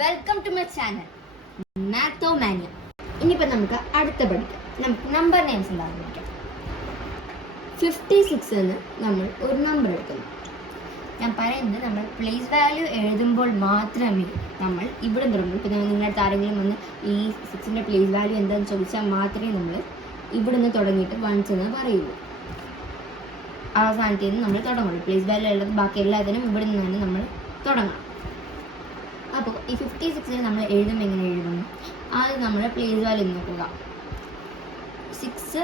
Welcome to my channel Mathomania. ഇനിയിപ്പോൾ നമുക്ക് അടുത്ത പഠിക്കാം. നമുക്ക് നമ്പർ നെയിംസ് എന്താണെന്ന് പഠിക്കാം. 56 എന്ന് നമ്മൾ ഒരു നമ്പർ എടുക്കുന്നു. ഞാൻ പറയുന്നത് നമ്മൾ പ്ലേസ് വാല്യൂ എഴുതുമ്പോൾ മാത്രമേ നമ്മൾ ഇവിടെ തുടങ്ങും. ഇപ്പോൾ നിങ്ങളുടെ ആരെങ്കിലും വന്ന് ഈ 6ൻ്റെ പ്ലേസ് വാല്യൂ എന്താണെന്ന് ചോദിച്ചാൽ മാത്രമേ നമ്മൾ ഇവിടെ നിന്ന് തുടങ്ങിയിട്ട് 1 എന്ന് പറയുള്ളൂ. അവസാനത്തിൽ നിന്ന് നമ്മൾ തുടങ്ങുള്ളൂ. പ്ലേസ് വാല്യൂ ഉള്ളത് ബാക്കി എല്ലാത്തിനും ഇവിടെ നിന്നാണ് നമ്മൾ തുടങ്ങണം. അപ്പോൾ ഈ 56ന് നമ്മൾ എഴുതുമ്പോൾ എങ്ങനെ എഴുതും? ആദ്യം നമ്മൾ പ്ലേസ് വാല്യൂ നോക്കുക. 6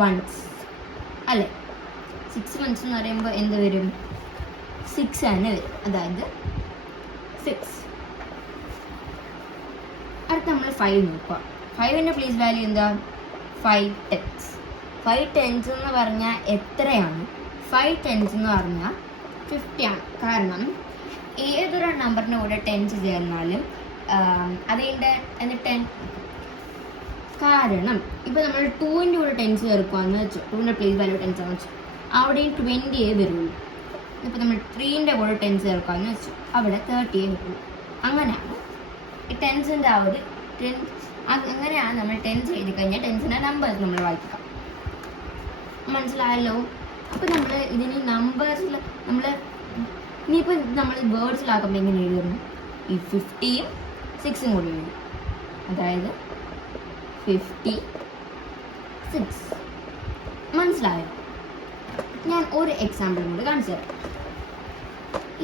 1s അല്ലേ? 6 1s എന്ന് പറയുമ്പോൾ എന്ത് വരും? 6 തന്നെ വരും. അതായത് 6. അടുത്ത നമ്മൾ 5 നോക്കുക. 5ൻ്റെ പ്ലേസ് വാല്യൂ എന്താ? 5 10s. 5 10s എന്ന് പറഞ്ഞാൽ എത്രയാണ്? 5 10s എന്ന് പറഞ്ഞാൽ 50 ആണ്. കാരണം ഏതൊരു നമ്പറിൻ്റെ കൂടെ 10s ചേർന്നാലും അതിൻ്റെ 10. കാരണം ഇപ്പോൾ നമ്മൾ 2ൻ്റെ കൂടെ 10s ചേർക്കുകയെന്ന് വെച്ചു, 2ൻ്റെ പ്ലേസ് വാല്യൂ 10s ആണെന്ന് വെച്ചു, അവിടെയും 20 വരുള്ളൂ. ഇപ്പോൾ നമ്മൾ 3ൻ്റെ കൂടെ 10s ചേർക്കുകയെന്ന് വെച്ചു, അവിടെ 30 വരുള്ളൂ. അങ്ങനെയാണ് ഈ 10siൻ്റെ ആ ഒരു 10. അങ്ങനെയാണ് നമ്മൾ 10s എഴുതി കഴിഞ്ഞാൽ 10siൻ്റെ നമ്പേഴ്സ് നമ്മൾ വായിക്കുക. മനസ്സിലായല്ലോ? അപ്പോൾ നമ്മൾ ഇതിന് നമ്പേഴ്സിൽ നമ്മൾ ഇനിയിപ്പോൾ നമ്മൾ വേർഡ്സിലാക്കുമ്പോൾ എങ്ങനെ എഴുതുന്നു? ഈ 50യും 6ഉം കൂടി എഴുതും. അതായത് 56. മനസ്സിലായോ? ഞാൻ ഒരു എക്സാമ്പിൾ കൂടി കാണിച്ചു തരാം.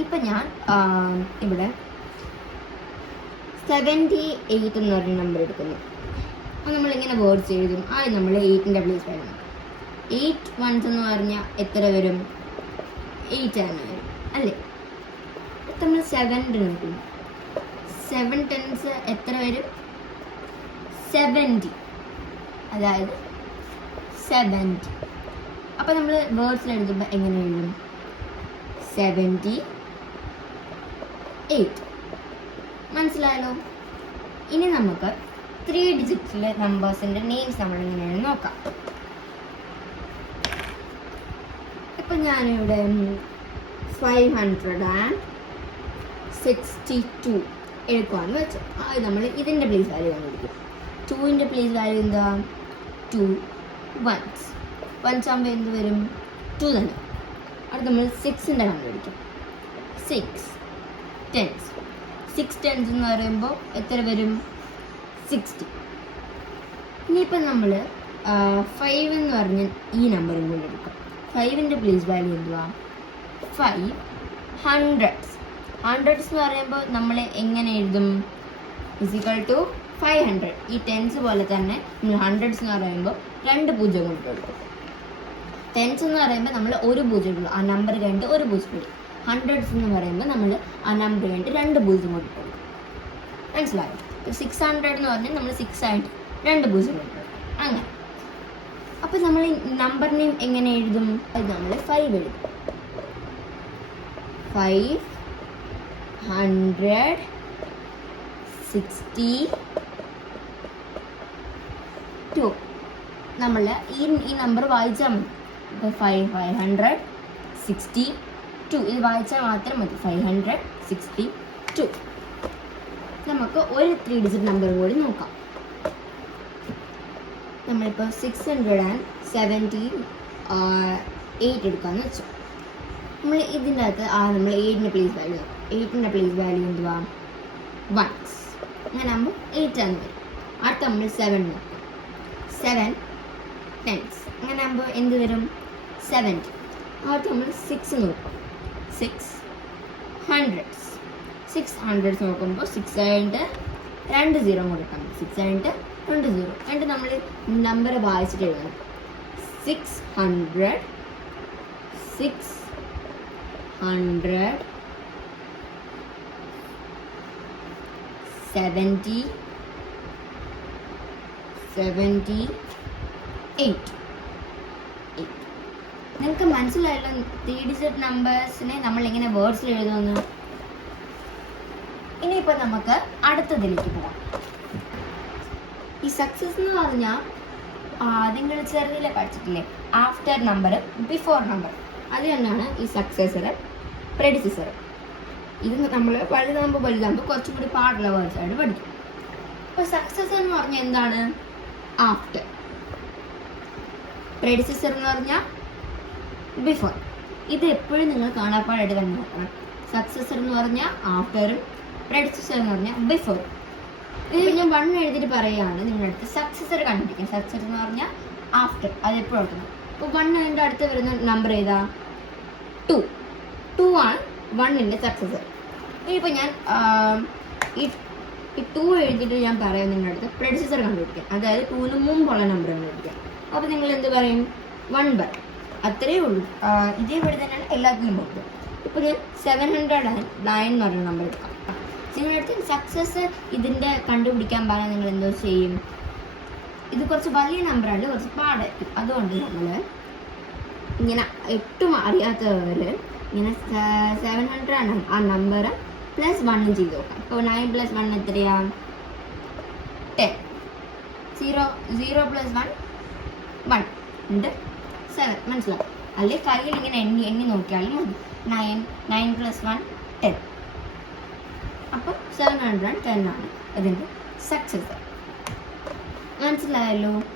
ഇപ്പം ഞാൻ ഇവിടെ 78 എന്ന് പറഞ്ഞ നമ്പർ എടുക്കുന്നു. അപ്പോൾ നമ്മളിങ്ങനെ വേർഡ്സ് എഴുതും. ആദ്യം നമ്മൾ 8ൻ്റെ പ്ലേസ് വാല്യൂ. 8 1s എന്ന് പറഞ്ഞാൽ എത്ര വരും? 8 ആണ് വരും അല്ലേ? നമ്മൾ 7 നോക്കുന്നു. 7 10s എത്ര വരും? 70. അതായത് 70. അപ്പോൾ നമ്മൾ വേർഡ്സിൽ എഴുതുമ്പോൾ എങ്ങനെ എഴുതും? 78. മനസ്സിലായല്ലോ? ഇനി നമുക്ക് 3 ഡിജിറ്റിലെ നമ്പേഴ്സിൻ്റെ നെയിംസ് നമ്മൾ എങ്ങനെയാണ് നോക്കാം. ഇപ്പം ഞാനിവിടെ 562 എടുക്കുവാന്ന് വെച്ചു. അത് നമ്മൾ ഇതിൻ്റെ പ്ലേസ് വാല്യൂ കണ്ടുപിടിക്കും. 2ൻ്റെ പ്ലേസ് വാല്യൂ എന്താ? 2 1s. 1s ആകുമ്പോൾ എന്ത് വരും? 2 തന്നെ. അത് നമ്മൾ 6ൻ്റെ കണ്ടുപിടിക്കും. 6 10s. 6 10s എന്ന് പറയുമ്പോൾ എത്ര വരും? 60. ഇനിയിപ്പം നമ്മൾ 5 എന്ന് പറഞ്ഞ ഈ നമ്പറും കൂടി എടുക്കും. 5ൻ്റെ പ്ലേസ് വാല്യൂ എന്തുവാ? 5 100s. 100s എന്ന് പറയുമ്പോൾ നമ്മൾ എങ്ങനെ എഴുതും? = 500. ഈ 10s പോലെ തന്നെ നമ്മൾ 100s എന്ന് പറയുമ്പോൾ 2 0 കൊണ്ട് എടുക്കും. 10s എന്ന് പറയുമ്പോൾ നമ്മൾ 1 0 ഇടും. ആ നമ്പർ കഴിഞ്ഞിട്ട് 1 0 ഇടും. 100s എന്ന് പറയുമ്പോൾ നമ്മൾ ആ നമ്പർ കഴിഞ്ഞിട്ട് 2 0 കൊണ്ട് കൊടുക്കും. മനസ്സിലായോ? 600 എന്ന് പറഞ്ഞാൽ നമ്മൾ 6 ആയിട്ട് 2 0 കൊണ്ട് കൊടുക്കും. അങ്ങനെ. അപ്പോൾ നമ്മൾ ഈ നമ്പർ നെയിം എങ്ങനെ എഴുതും? അത് നമ്മൾ 5 എഴുതും. 562. നമ്മൾ ഈ നമ്പർ വായിച്ചാൽ മതി. ഇപ്പോൾ 562 ഇത് വായിച്ചാൽ മാത്രം മതി. 562. നമുക്ക് ഒരു 3 ഡിജിറ്റ് നമ്പർ കൂടി നോക്കാം. നമ്മളിപ്പോൾ 678 എടുക്കാമെന്ന് വെച്ചു. നമ്മൾ ഇതിൻ്റെ അകത്ത് നമ്മൾ 8ൻ്റെ പ്ലേസ് വാല്യൂ നോക്കാം. 8ൻ്റെ പ്ലേസ് വാല്യൂ എന്തുവാ? 1s. അങ്ങനെ ആകുമ്പോൾ 8 ആണ് വരും. അടുത്ത നമ്മൾ 7 നോക്കും. 7 10s. അങ്ങനെ ആകുമ്പോൾ എന്ത് വരും? 70. അടുത്ത നമ്മൾ 6 നോക്കും. 6 100s. 6 100s നോക്കുമ്പോൾ 6 കഴിഞ്ഞിട്ട് 2 0 കൊടുക്കണം. 6 കഴിഞ്ഞിട്ട് 2 0. എന്നിട്ട് നമ്മൾ നമ്പർ വായിച്ചിട്ട് എഴുതണം. 600 70 78. നിങ്ങൾക്ക് മനസ്സിലായല്ലോ 3 ഡിജിറ്റ് നമ്പേഴ്സിനെ നമ്മൾ എങ്ങനെ വേർഡ്സിൽ എഴുതുമെന്ന്. ഇനിയിപ്പോൾ നമുക്ക് അടുത്തതിലേക്ക് പോകാം. ഈ സക്സസ് എന്ന് പറഞ്ഞാൽ നിങ്ങൾ ചെറുതിലെ പഠിച്ചിട്ടില്ലേ? After number before number. അത് തന്നെയാണ് ഈ സക്സസർ പ്രെഡിസിസർ. ഇത് നമ്മൾ വലുതാകുമ്പോൾ കുറച്ചും കൂടി പാടുള്ള വേർഡ്സ് ആയിട്ട് പഠിക്കും. അപ്പോൾ സക്സസർ എന്ന് പറഞ്ഞാൽ എന്താണ്? ആഫ്റ്റർ. പ്രെഡിസസർ എന്ന് പറഞ്ഞാൽ ബിഫോർ. ഇത് എപ്പോഴും നിങ്ങൾ കാണാപ്പാടായിട്ട് തന്നെ നോക്കണം. സക്സസർ എന്ന് പറഞ്ഞാൽ ആഫ്റ്ററും, പ്രെഡിസസർ എന്ന് പറഞ്ഞാൽ ബിഫോർ. ഇപ്പം ഞാൻ 1 എഴുതിയിട്ട് പറയുകയാണ് നിങ്ങളുടെ അടുത്ത് സക്സസർ കണ്ടുപിടിക്കാം. സക്സസർ എന്ന് പറഞ്ഞാൽ ആഫ്റ്റർ, അത് എപ്പോഴും ഓർക്കണം. അപ്പോൾ 1 അതിൻ്റെ അടുത്ത് വരുന്ന നമ്പർ ഏതാ? 2. 2 ആണ് 1ൻ്റെ സക്സസർ. ഇനിയിപ്പോൾ ഞാൻ ഈ 2 എഴുതിയിട്ട് ഞാൻ പറയാം നിങ്ങളുടെ അടുത്ത് പ്രെഡിസസർ കണ്ടുപിടിക്കാം, അതായത് 2ന് മുമ്പുള്ള നമ്പർ കണ്ടുപിടിക്കാം. അപ്പോൾ നിങ്ങൾ എന്ത് പറയും? 1 പറയും. അത്രയേ ഉള്ളൂ. ഇതേപോലെ തന്നെയാണ് എല്ലാത്തിനും പോകുന്നത്. ഇപ്പോൾ ഞാൻ 709 എന്ന് പറഞ്ഞ നമ്പർ എടുക്കാം. നിങ്ങളുടെ അടുത്ത് സക്സസ് ഇതിൻ്റെ കണ്ടുപിടിക്കാൻ പറഞ്ഞാൽ നിങ്ങൾ എന്തോ ചെയ്യും? ഇത് കുറച്ച് വലിയ നമ്പറാണ്, കുറച്ച് പാടായിരിക്കും. അതുകൊണ്ട് നമ്മൾ ഇങ്ങനെ 8 അറിയാത്തവർ ഇങ്ങനെ 700 ആണ് ആ നമ്പർ +1 ചെയ്ത് നോക്കാം. ഇപ്പോൾ 9 + 1 എത്രയാണ്? 10. 0 + 1 1 ഉണ്ട് 7. മനസ്സിലാവും? അല്ലെങ്കിൽ കയ്യിൽ ഇങ്ങനെ എണ്ണി നോക്കിയാലും മതി. 9 + 1 10. അപ്പം 710 ആണ് അതിൻ്റെ സക്സസ്. മനസ്സിലായല്ലോ?